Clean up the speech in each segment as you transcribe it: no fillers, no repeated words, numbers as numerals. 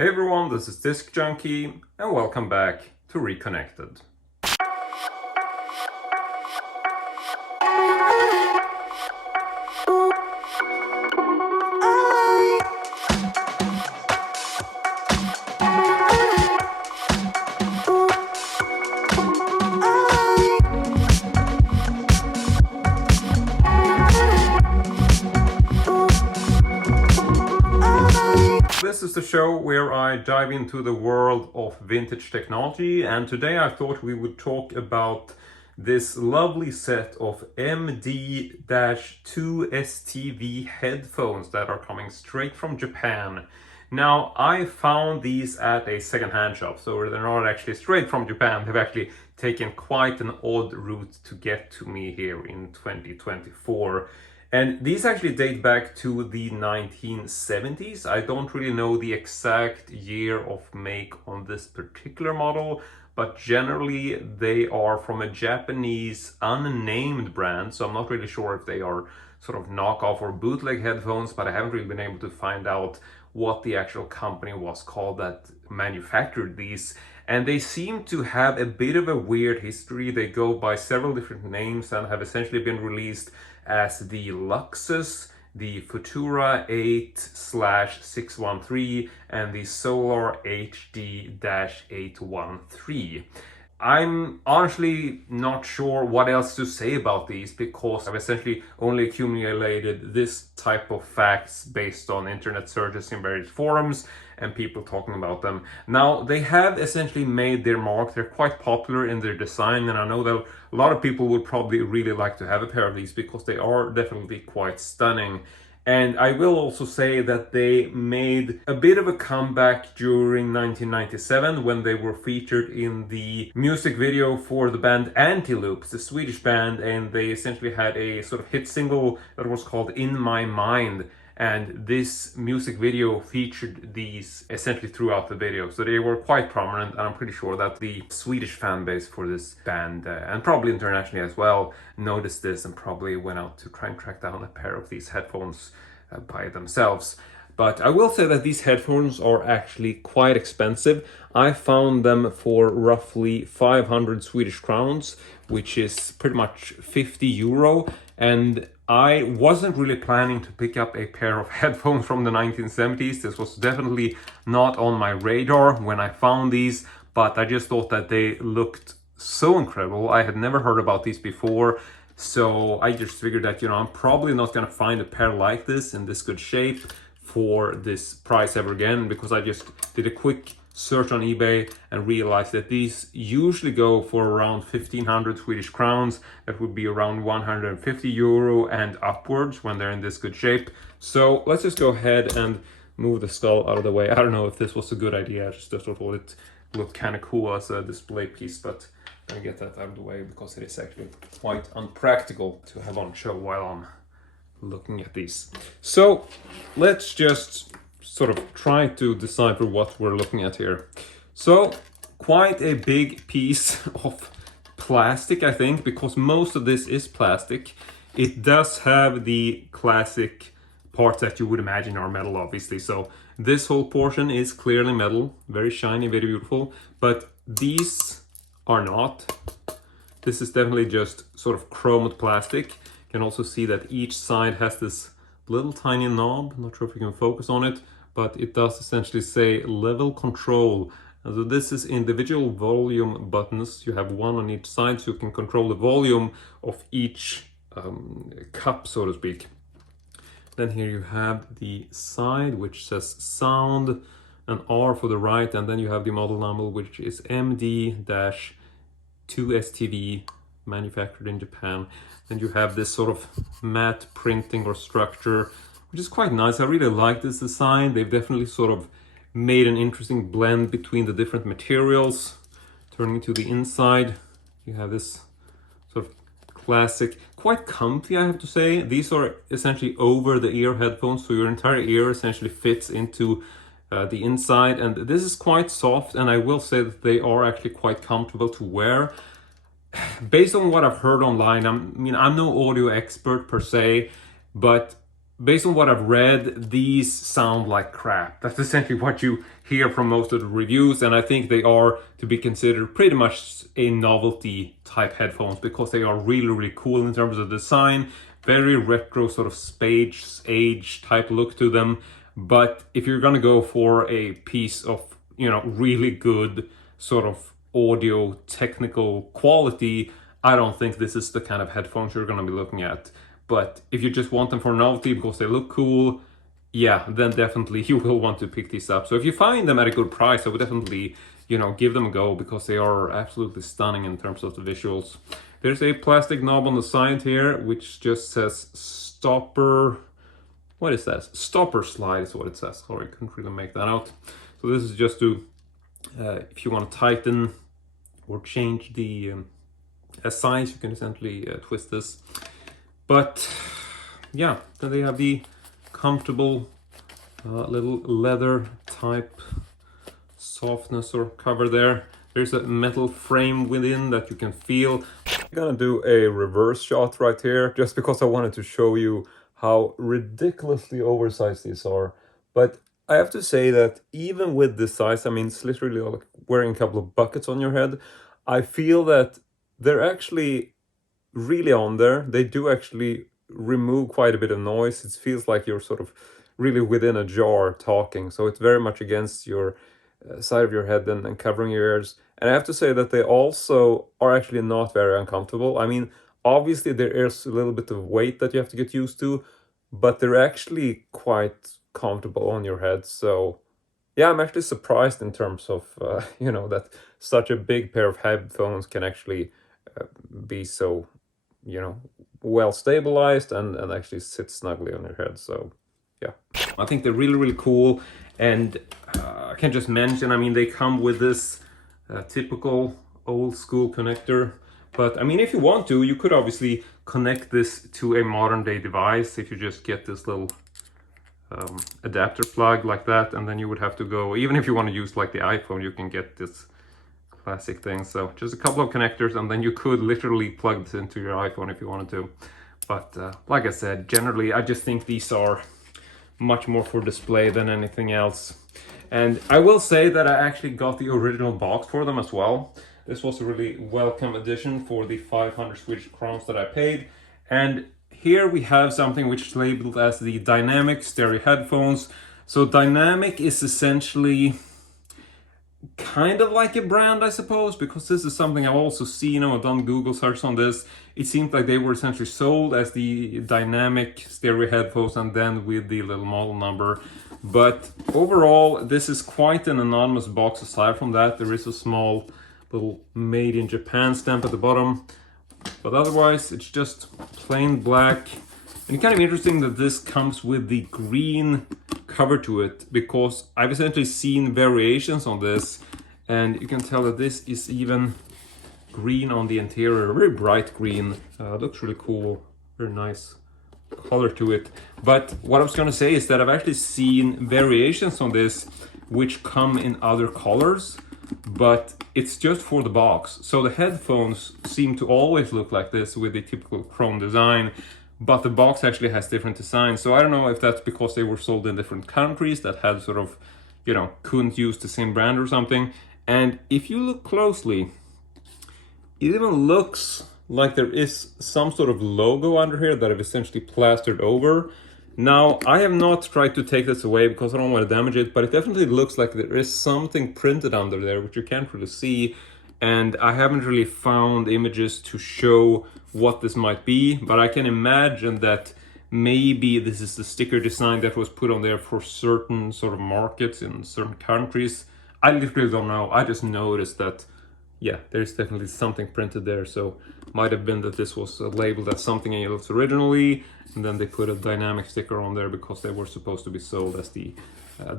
Hey everyone, this is Disc Junkie and welcome back to Reconnected. This is the show where I dive into the world of vintage technology, and today I thought we would talk about this lovely set of MD-2STV headphones that are coming straight from Japan. Now, I found these at a second-hand shop, so they're not actually straight from Japan. They've actually taken quite an odd route to get to me here in 2024. And these actually date back to the 1970s. I don't really know the exact year of make on this particular model, but generally they are from a Japanese unnamed brand. So I'm not really sure if they are sort of knockoff or bootleg headphones, but I haven't really been able to find out what the actual company was called that manufactured these. And they seem to have a bit of a weird history. They go by several different names and have essentially been released as the Luxus, the Futura 8/613, and the Solar HD-813. I'm honestly not sure what else to say about these because I've essentially only accumulated this type of facts based on internet searches in various forums and people talking about them. Now, they have essentially made their mark. They're quite popular in their design, and I know that a lot of people would probably really like to have a pair of these because they are definitely quite stunning. And I will also say that they made a bit of a comeback during 1997 when they were featured in the music video for the band Antiloop, the Swedish band, and they essentially had a sort of hit single that was called In My Mind. And this music video featured these essentially throughout the video. So they were quite prominent, and I'm pretty sure that the Swedish fan base for this band, and probably internationally as well, noticed this and probably went out to try and track down a pair of these headphones by themselves. But I will say that these headphones are actually quite expensive. I found them for roughly 500 Swedish crowns, which is pretty much 50 euro. And I wasn't really planning to pick up a pair of headphones from the 1970s. This was definitely not on my radar when I found these, but I just thought that they looked so incredible. I had never heard about these before, so I just figured that, I'm probably not going to find a pair like this in this good shape for this price ever again, because I just did a quick search on eBay and realized that these usually go for around 1,500 Swedish crowns. That would be around 150 euro and upwards when they're in this good shape. So let's just go ahead and move the skull out of the way. I don't know if this was a good idea. I just thought it looked kind of cool as a display piece, but I'm gonna get that out of the way because it is actually quite unpractical to have on show while I'm looking at these. So let's just sort of try to decipher what we're looking at here. So quite a big piece of plastic, I think, because most of this is plastic. It does have the classic parts that you would imagine are metal, obviously. So this whole portion is clearly metal, very shiny, very beautiful, but these are not. This is definitely just sort of chromed plastic. You can also see that each side has this little tiny knob. I'm not sure if you can focus on it, but it does essentially say level control. And so this is individual volume buttons. You have one on each side, so you can control the volume of each cup, so to speak. Then here you have the side, which says sound, and R for the right, and then you have the model number, which is MD-2STV, manufactured in Japan. And you have this sort of matte printing or structure, which is quite nice. I really like this design. They've definitely sort of made an interesting blend between the different materials. Turning to the inside, you have this sort of classic, quite comfy, I have to say. These are essentially over-the-ear headphones, so your entire ear essentially fits into the inside. And this is quite soft, and I will say that they are actually quite comfortable to wear. Based on what I've heard online, I'm no audio expert per se, but based on what I've read, these sound like crap. That's essentially what you hear from most of the reviews, and I think they are to be considered pretty much a novelty type headphones because they are really, really cool in terms of design, very retro sort of space age type look to them. But if you're gonna go for a piece of, really good sort of audio technical quality, I don't think this is the kind of headphones you're gonna be looking at. But if you just want them for novelty because they look cool, yeah, then definitely you will want to pick these up. So if you find them at a good price, I would definitely, give them a go because they are absolutely stunning in terms of the visuals. There's a plastic knob on the side here, which just says stopper. What is that? Stopper slide is what it says. Sorry, I couldn't really make that out. So this is just to, if you want to tighten or change the size, you can essentially twist this. But yeah, then they have the comfortable little leather type softness or cover there. There's a metal frame within that you can feel. I'm gonna do a reverse shot right here just because I wanted to show you how ridiculously oversized these are. But I have to say that even with this size, I mean, it's literally like wearing a couple of buckets on your head. I feel that they're actually really on there. They do actually remove quite a bit of noise. It feels like you're sort of really within a jar talking. So it's very much against your side of your head and covering your ears. And I have to say that they also are actually not very uncomfortable. I mean, obviously there is a little bit of weight that you have to get used to, but they're actually quite comfortable on your head. So yeah, I'm actually surprised in terms of, that such a big pair of headphones can actually be so, well stabilized and actually sit snugly on your head. So yeah, I think they're really, really cool. And I can just mention, I mean, they come with this typical old school connector. But I mean, if you want to, you could obviously connect this to a modern day device if you just get this little adapter plug like that. And then you would have to go, even if you want to use like the iPhone, you can get this classic thing. So just a couple of connectors, and then you could literally plug this into your iPhone if you wanted to. But like I said, generally I just think these are much more for display than anything else. And I will say that I actually got the original box for them as well. This was a really welcome addition for the 500 Swedish crowns that I paid. And here we have something which is labeled as the dynamic stereo headphones. So dynamic is essentially kind of like a brand, I suppose, because this is something I've also seen. I've done Google search on this. It seemed like they were essentially sold as the dynamic stereo headphones and then with the little model number. But overall, this is quite an anonymous box. Aside from that, there is a small little made in Japan stamp at the bottom. But otherwise, it's just plain black. And it's kind of interesting that this comes with the green cover to it, because I've essentially seen variations on this, and you can tell that this is even green on the interior, very bright green. Looks really cool, very nice color to it. But what I was going to say is that I've actually seen variations on this which come in other colors, but it's just for the box. So the headphones seem to always look like this with the typical chrome design, but the box actually has different designs. So I don't know if that's because they were sold in different countries that had sort of, couldn't use the same brand or something. And if you look closely, it even looks like there is some sort of logo under here that I've essentially plastered over. Now, I have not tried to take this away because I don't want to damage it, but it definitely looks like there is something printed under there, which you can't really see. And I haven't really found images to show what this might be, but I can imagine that maybe this is the sticker design that was put on there for certain sort of markets in certain countries. I literally don't know. I just noticed that, yeah, there's definitely something printed there. So might have been that this was labeled as something else originally, and then they put a dynamic sticker on there because they were supposed to be sold as the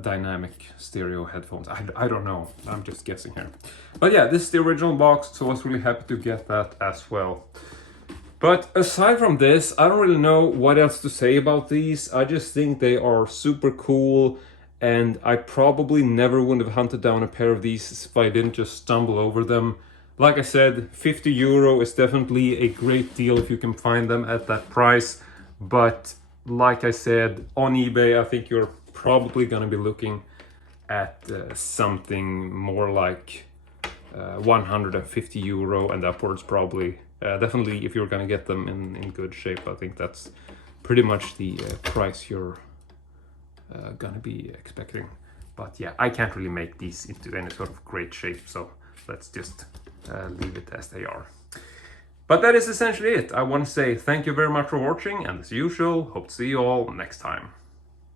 dynamic stereo headphones. I don't know, I'm just guessing here. But yeah, this is the original box, so I was really happy to get that as well. But aside from this, I don't really know what else to say about these. I just think they are super cool, and I probably never would have hunted down a pair of these if I didn't just stumble over them. Like I said, 50 euro is definitely a great deal if you can find them at that price. But like I said, on eBay, I think you're probably going to be looking at something more like 150 euro and upwards, probably. Definitely, if you're going to get them in good shape, I think that's pretty much the price you're going to be expecting. But yeah, I can't really make these into any sort of great shape, so let's just leave it as they are. But that is essentially it. I want to say thank you very much for watching, and as usual, hope to see you all next time.